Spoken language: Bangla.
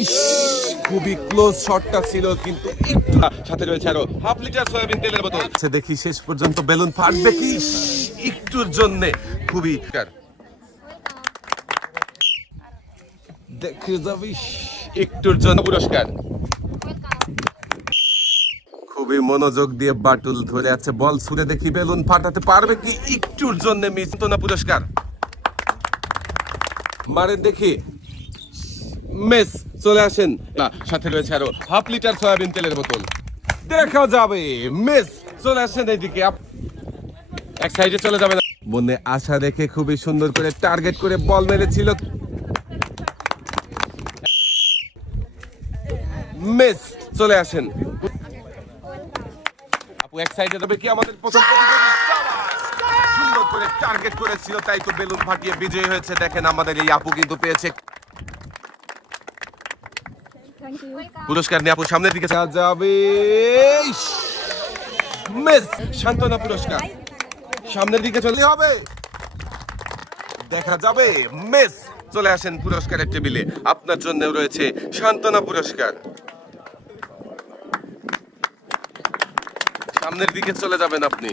ইস, খুবই ক্লোজ শটটা ছিল, কিন্তু একটু সাথে রয়েছে আরো হাফ লিটার সয়াবিন তেলের বোতল। আচ্ছা, দেখি শেষ পর্যন্ত বেলুন ফাটবে কি একটুর জন্য। খুবই দেখে যাবি একটুর জন্য পুরস্কার। খুবই মনোযোগ দিয়ে বাটুল ধরে আছে, বল ছুড়ে দেখি বেলুন ফাটাতে পারবে কি একটুর জন্য। মিস তো না, পুরস্কার মারে দেখি মেস। চলে আসেন না, সাথে রয়েছে আরো হাফ লিটার সয়াবিন তেলের বোতল। দেখা যাবে মেস। চলে আসেন এইদিকে, এক সাইডে চলে যাবে না। মনে আশা রেখে খুবই সুন্দর করে টার্গেট করে বল মেরেছিল, মেস। চলে আসেন আপু, এক সাইডে যাবে কি আমাদের প্রথম প্রতিযোগী। সুন্দর করে টার্গেট করেছিল, তাই তো বেলুন ফাটিয়ে বিজয়ী হয়েছে। দেখেন আমাদের এই আপু কিন্তু পেয়েছে পুরস্কার নিয়ে। আপু সামনের দিকে যাবে, মিস। সান্ত্বনা পুরস্কার সামনের দিকে চলে হবে, দেখা যাবে মিস। চলে আসেন পুরস্কারের টেবিলে, আপনার জন্য রয়েছে সান্ত্বনা পুরস্কার। সামনের দিকে চলে যাবেন আপনি।